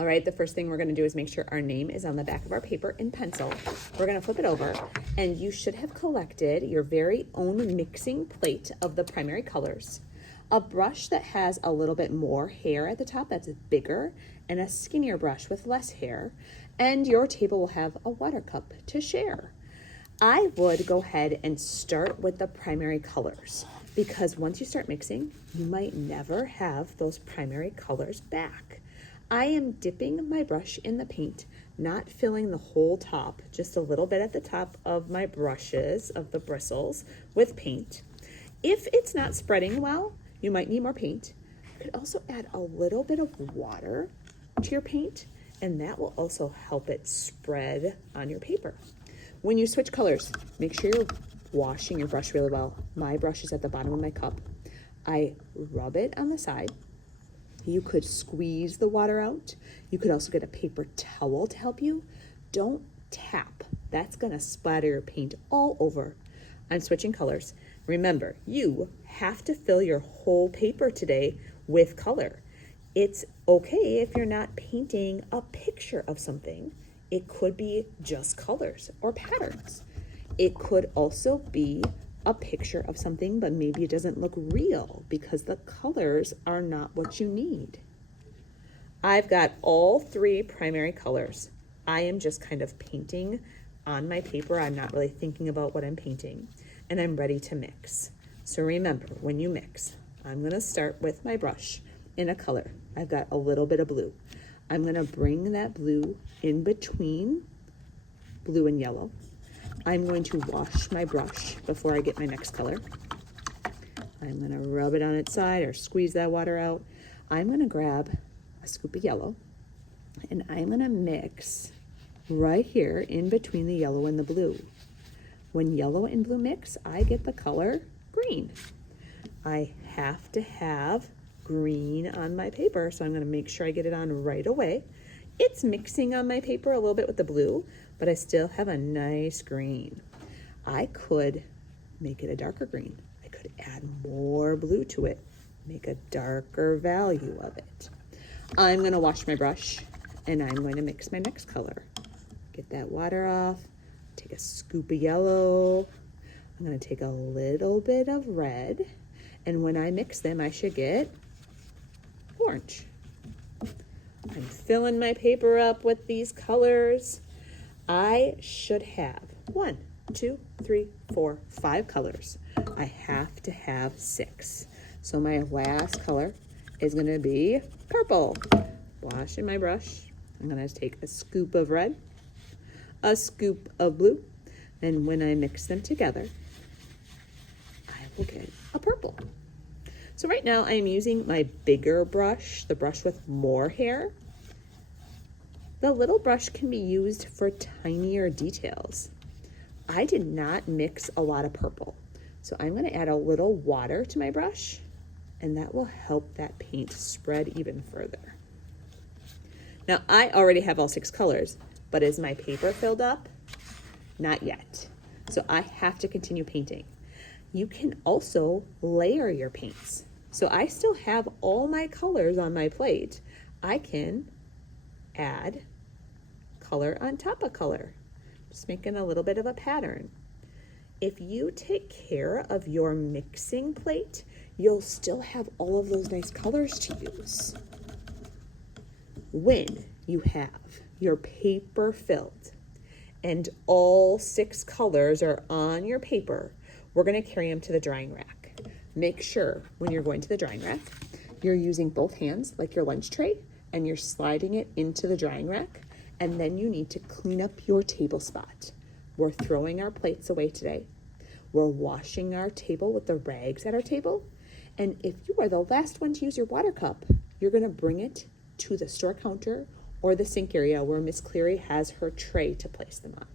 All right, the first thing we're gonna do is make sure our name is on the back of our paper in pencil. We're gonna flip it over, and you should have collected your very own mixing plate of the primary colors, a brush that has a little bit more hair at the top that's bigger, and a skinnier brush with less hair, and your table will have a water cup to share. I would go ahead and start with the primary colors, because once you start mixing, you might never have those primary colors back. I am dipping my brush in the paint, not filling the whole top, just a little bit at the top of my brushes, of the bristles, with paint. If it's not spreading well, you might need more paint. You could also add a little bit of water to your paint, and that will also help it spread on your paper. When you switch colors, make sure you're washing your brush really well. My brush is at the bottom of my cup. I rub it on the side. You could squeeze the water out. You could also get a paper towel to help you. Don't tap. That's gonna splatter your paint all over. I'm switching colors. Remember, you have to fill your whole paper today with color. It's okay if you're not painting a picture of something. It could be just colors or patterns. It could also be a picture of something, but maybe it doesn't look real because the colors are not what you need. I've got all three primary colors. I am just kind of painting on my paper. I'm not really thinking about what I'm painting, and I'm ready to mix. So remember, when you mix, I'm gonna start with my brush in a color. I've got a little bit of blue. I'm gonna bring that blue in between blue and yellow. I'm going to wash my brush before I get my next color. I'm gonna rub it on its side or squeeze that water out. I'm gonna grab a scoop of yellow, and I'm gonna mix right here in between the yellow and the blue. When yellow and blue mix, I get the color green. I have to have green on my paper, so I'm gonna make sure I get it on right away. It's mixing on my paper a little bit with the blue, but I still have a nice green. I could make it a darker green. I could add more blue to it, make a darker value of it. I'm gonna wash my brush, and I'm going to mix my next color. Get that water off, take a scoop of yellow. I'm gonna take a little bit of red, and when I mix them, I should get orange. I'm filling my paper up with these colors. I should have 1, 2, 3, 4, 5 colors. I have to have 6. So my last color is gonna be purple. Washing my brush. I'm gonna take a scoop of red, a scoop of blue, and when I mix them together, I will get a purple. So right now I'm using my bigger brush, the brush with more hair. The little brush can be used for tinier details. I did not mix a lot of purple, so I'm gonna add a little water to my brush, and that will help that paint spread even further. Now I already have all 6 colors, but is my paper filled up? Not yet. So I have to continue painting. You can also layer your paints. So I still have all my colors on my plate. I can add color on top of color, just making a little bit of a pattern. If you take care of your mixing plate, you'll still have all of those nice colors to use. When you have your paper filled and all 6 colors are on your paper, we're gonna carry them to the drying rack. Make sure when you're going to the drying rack, you're using both hands like your lunch tray, and you're sliding it into the drying rack, and then you need to clean up your table spot. We're throwing our plates away today. We're washing our table with the rags at our table, and if you are the last one to use your water cup, you're gonna bring it to the store counter or the sink area where Miss Cleary has her tray to place them on.